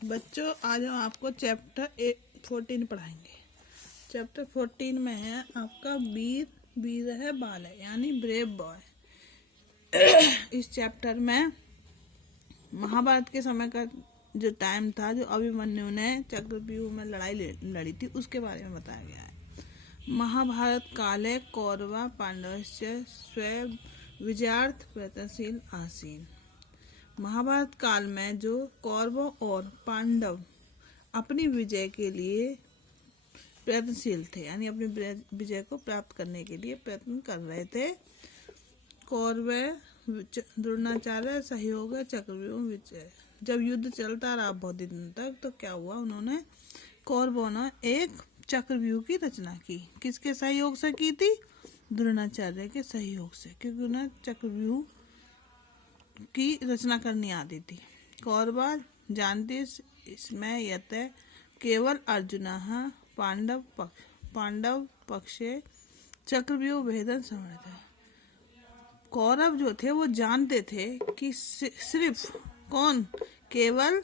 बच्चों आज हम आपको चैप्टर 14 पढ़ाएंगे। चैप्टर 14 में है आपका वीर है बाल है यानी ब्रेव बॉय। इस चैप्टर में महाभारत के समय का जो टाइम था, जो अभिमन्यु ने चक्रव्यूह में लड़ाई लड़ी थी, उसके बारे में बताया गया है। महाभारत काले कौरवा पांडवस्य स्व विजयार्थ प्रयत्नशील आसीन। महाभारत काल में जो कौरवों और पांडव अपनी विजय के लिए प्रयत्नशील थे, यानी अपनी विजय को प्राप्त करने के लिए प्रयत्न कर रहे थे। कौरव द्रोणाचार्य सहयोग चक्रव्यूह विजय। जब युद्ध चलता रहा बहुत दिन तक, तो क्या हुआ, उन्होंने कौरवों ने एक चक्रव्यूह की रचना की। किसके सहयोग से की थी? द्रोणाचार्य के सहयोग से, क्योंकि उन्हें चक्रव्यूह की रचना करनी आती थी। कौरवा जानते इसमें यत केवल अर्जुन पांडव पक्षे चक्रव्यूह भेदन समर्थ है। कौरव जो थे वो जानते थे कि सिर्फ कौन, केवल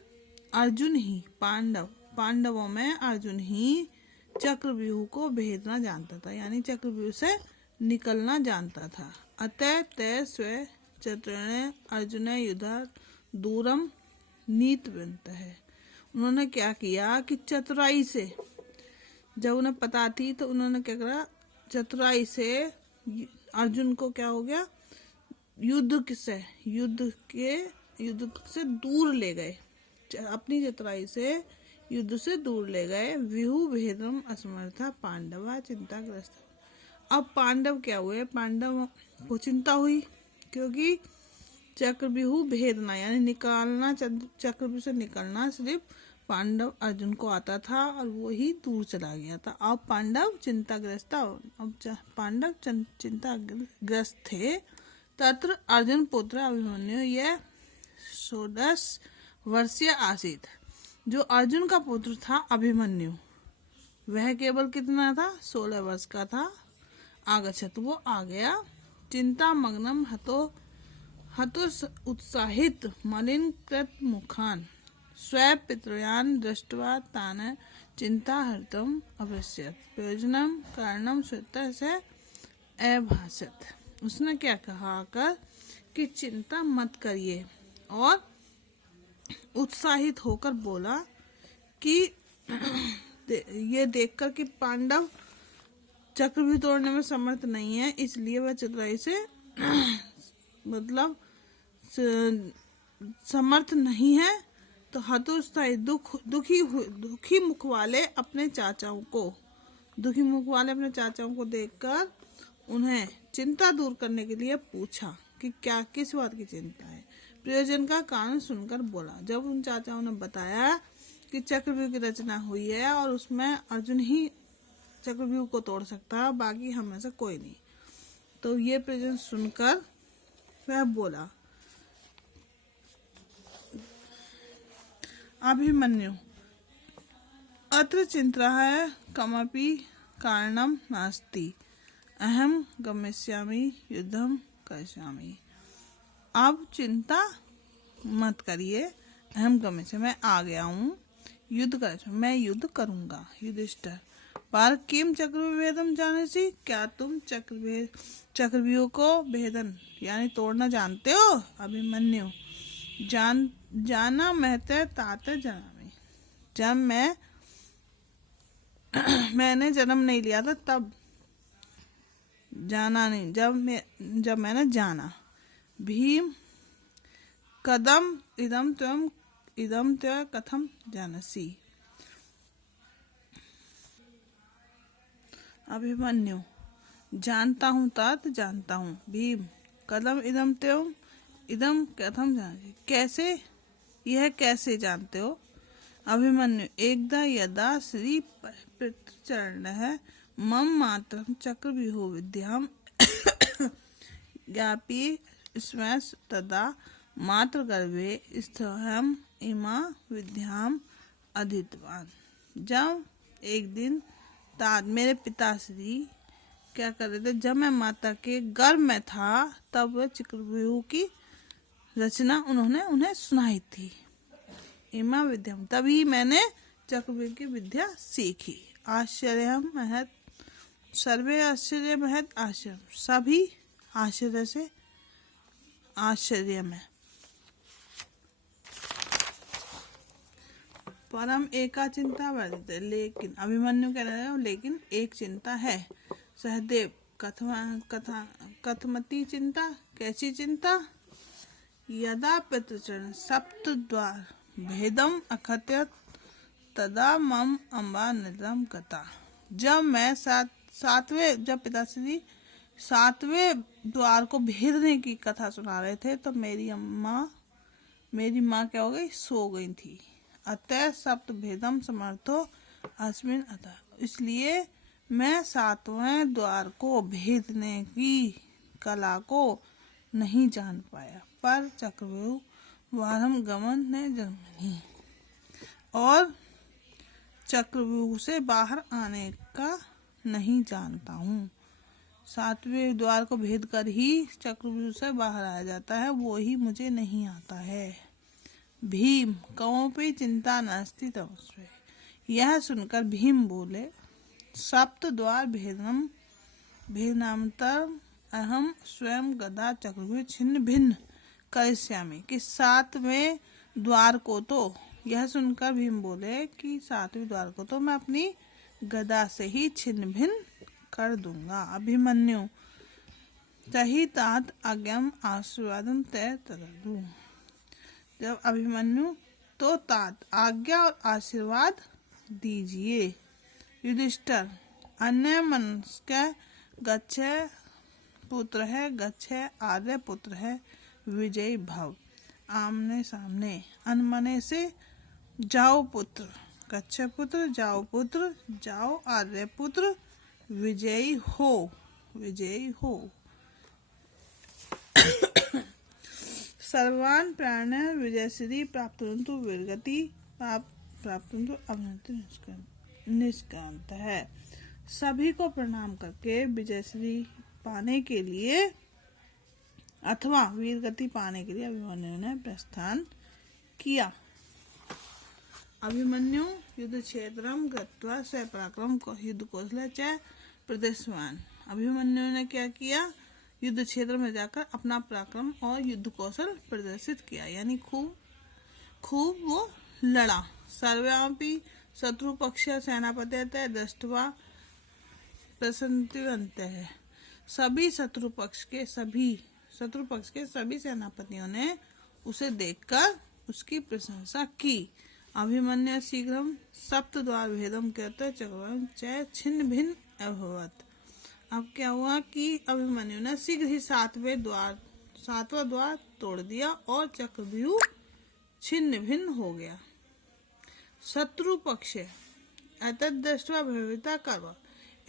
अर्जुन ही, पांडवों में अर्जुन ही चक्रव्यूह को भेदना जानता था, यानी चक्रव्यूह से निकलना जानता था। अतः तय स्व चतुर्णे अर्जुन युद्धा दूरम नीत बनता है। उन्होंने क्या किया कि चतुराई से, जब उन्हें पता थी तो उन्होंने क्या करा, चतुराई से अर्जुन को क्या हो गया, युद्ध से दूर ले गए। अपनी चतुराई से युद्ध से दूर ले गए। व्यूह भेदम असमर्था पांडवा चिंताग्रस्त। अब पांडव क्या हुए, पांडव को चिंता हुई, क्योंकि चक्रव्यूह भेदना यानी निकालना, चक्रव्यूह से निकलना सिर्फ पांडव अर्जुन को आता था और वो ही दूर चला गया था। अब पांडव चिंताग्रस्त थे। तत्र अर्जुन पुत्र अभिमन्यु यह 16 वर्षीय आसीत। जो अर्जुन का पुत्र था अभिमन्यु, वह केवल कितना था, 16 वर्ष का था। आगच्छत, वो आ गया। चिंता मग्नम हतो उत्साहित मलिन कृत मुखान स्व पितृयान दृष्ट्वा तान चिंता हर्तम अवश्यत प्रयोजनम कारणम स्वतः से अभाषत। उसने क्या कहा कर कि चिंता मत करिए, और उत्साहित होकर बोला कि ये देखकर कि पांडव चक्रव्यूह तोड़ने में समर्थ नहीं है, इसलिए वह चतुराई से मतलब समर्थ नहीं है, तो हतोत्साहित दुखी मुख वाले अपने चाचाओं को देखकर उन्हें चिंता दूर करने के लिए पूछा कि क्या किस बात की चिंता है। प्रयोजन का कारण सुनकर बोला। जब उन चाचाओं ने बताया कि चक्रव्यूह की रचना हुई है और उसमें अर्जुन ही चक्रव्यूह को तोड़ सकता है, बाकी हम में से कोई नहीं, तो ये प्रयोजन सुनकर वह बोला, अभिमन्यु अत्र चिंता है कमपि कारणम नास्ति अहम गमिष्यामि युद्धम करिष्यामि। अब चिंता मत करिए, अहम गमिष्यामि, मैं आ गया हूँ, मैं युद्ध करूँगा। युधिष्ठिर पर किम चक्रव्यूहम जानसी, क्या तुम चक्रव्यूह को भेदन यानी तोड़ना जानते हो? अभिमन्यु जाना महते ताते जन्मी। जब मैंने जन्म नहीं लिया था तब जाना नहीं, जब मैंने जाना। भीम कदम इदम त्वं कथम जानसी। अभिमन्यु जानता हूँ तात जानता हूँ। भीम कदम इदम कथम जानसी, कैसे, यह कैसे जानते हो? अभिमन्यु एकदा यदा श्री पितृचरण है मम मात्रम चक्रव्यूह विद्याम ज्ञापी स्म तदा मात्र गर्भे स्थम इमा विद्याम अधीतवान। जब एक दिन मेरे पिताश्री क्या कर रहे थे, जब मैं माता के गर्भ में था, तब चक्रव्यूह की रचना उन्होंने उन्हें सुनाई थी। इमा विद्यम, तभी मैंने चक्रव्यूह की विद्या सीखी। आश्चर्य महत सर्वे आश्चर्य महत आश्चर्य, सभी आश्चर्य से आश्चर्य में। परम एका चिंता वर्तते, लेकिन अभिमन्यु कह रहे हो लेकिन एक चिंता है। सहदेव कथमति चिंता, कैसी चिंता? यदा पितृचरण सप्तद्वार भेदम अकथयत तदा मम अम्बा निद्रम गता। जब पिताश्री सातवें द्वार को भेदने की कथा सुना रहे थे तो मेरी माँ क्या हो गई? सो गई थी। अतः सप्त भेदम समर्थो अस्मिन, अतः इसलिए मैं सातवें द्वार को भेदने की कला को नहीं जान पाया। पर चक्रव्यूह वारम गमन ने जन्मनी, और चक्रव्यूह से बाहर आने का नहीं जानता हूँ। सातवें द्वार को भेद कर ही चक्रव्यूह से बाहर आया जाता है, वो ही मुझे नहीं आता है। भीम कौपि चिंता नास्ति तमस्वे, यह सुनकर भीम बोले सप्त द्वार भेदनामतर अहम स्वयं गदा चक्रव्यूह छिन्न भिन्न करिष्यामि, कि सातवें द्वार को तो, यह सुनकर भीम बोले कि सातवें द्वार को तो मैं अपनी गदा से ही छिन्न भिन्न कर दूंगा। अभिमन्यु तही तात आज्ञाम आशीर्वादम तय तरदू, जब अभिमन्यु तो तात आज्ञा और आशीर्वाद दीजिए। युधिष्ठिर अन्य मनस्क गच्छे पुत्र है, गच्छे आर्य पुत्र है, विजयी भव, आमने सामने। अनमने से जाओ पुत्र, गच्छे पुत्र, जाओ पुत्र, जाओ आर्य पुत्र, विजयी हो, विजयी हो। सर्वान प्राण विजयश्री प्राप्तुंतु वीरगति प्राप्तुंतु अभिनति निष्क्रांत है। सभी को प्रणाम करके विजयश्री पाने के लिए अथवा वीरगति पाने के लिए अभिमन्यु ने प्रस्थान किया। अभिमन्यु युद्ध क्षेत्रम गत्वा स पराक्रम युद्ध कौशल च प्रदर्शवान, अभिमन्यु ने क्या किया? युद्ध क्षेत्र में जाकर अपना पराक्रम और युद्ध कौशल प्रदर्शित किया, यानी खूब वो लड़ा। सर्व्यापि शत्रु पक्ष सेनापति दृष्टवा प्रसन्नवन्त है, सभी शत्रु पक्ष के सभी सेनापतियों ने उसे देखकर उसकी प्रशंसा की। अभिमन्यु शीघ्रम सप्त द्वार भेदम कहते चक्रवान च छिन्न भिन्न अभवत। अब क्या हुआ कि अभिमन्यु ने शीघ्र ही सातवां द्वार तोड़ दिया और चक्रव्यूह छिन्न भिन्न हो गया। शत्रु पक्ष अतदृष्ट्वा भयभीता कौरव,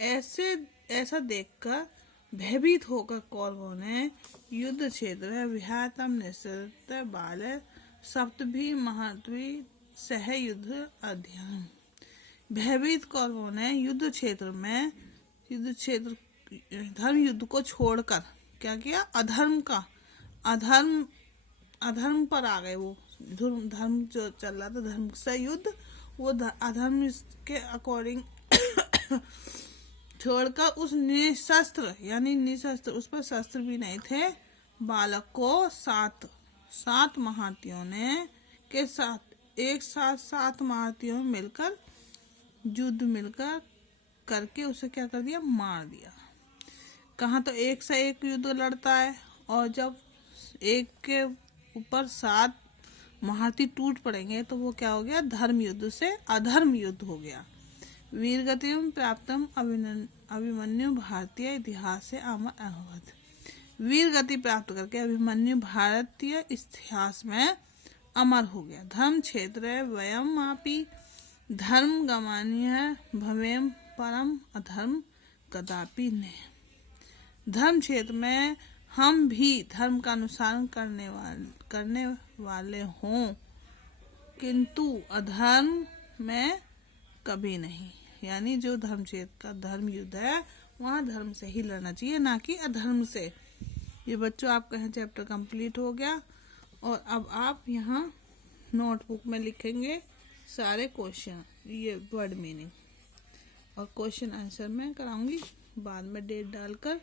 ऐसा देखकर भयभीत होकर कौरवों ने युद्ध क्षेत्र विहातम निश्चित बाल सप्तभी महत्वी सह युद्ध अध्ययन, भयभीत कौरवों ने युद्ध क्षेत्र धर्म युद्ध को छोड़कर क्या किया? अधर्म पर आ गए। वो धर्म जो चल रहा था, धर्म से युद्ध, वो अधर्म के अकॉर्डिंग छोड़कर उस निशस्त्र, उस पर शस्त्र भी नहीं थे, बालक को सात महारथियों ने के साथ एक साथ 7 महारथियों मिलकर करके उसे क्या कर दिया? मार दिया। कहाँ तो एक से एक युद्ध लड़ता है, और जब एक के ऊपर 7 महारथी टूट पड़ेंगे तो वो क्या हो गया? धर्म युद्ध से अधर्म युद्ध हो गया। वीरगतिम प्राप्तम अभिमन्यु भारतीय इतिहास से अमर अभवत, वीर गति प्राप्त करके अभिमन्यु भारतीय इतिहास में अमर हो गया। धर्म क्षेत्र वयम आपी धर्म गमान्य भवेम परम अधर्म कदापि ने, धर्म क्षेत्र में हम भी धर्म का अनुसरण करने वाले हों, किंतु अधर्म में कभी नहीं। यानी जो धर्म क्षेत्र का धर्म युद्ध है वहाँ धर्म से ही लड़ना चाहिए, ना कि अधर्म से। ये बच्चों आपका चैप्टर कंप्लीट हो गया, और अब आप यहाँ नोटबुक में लिखेंगे सारे क्वेश्चन, ये वर्ड मीनिंग, और क्वेश्चन आंसर मैं कराऊंगी बाद में डेट डालकर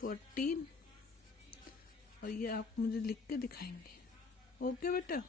14, और ये आप मुझे लिख के दिखाएंगे। ओके बेटा।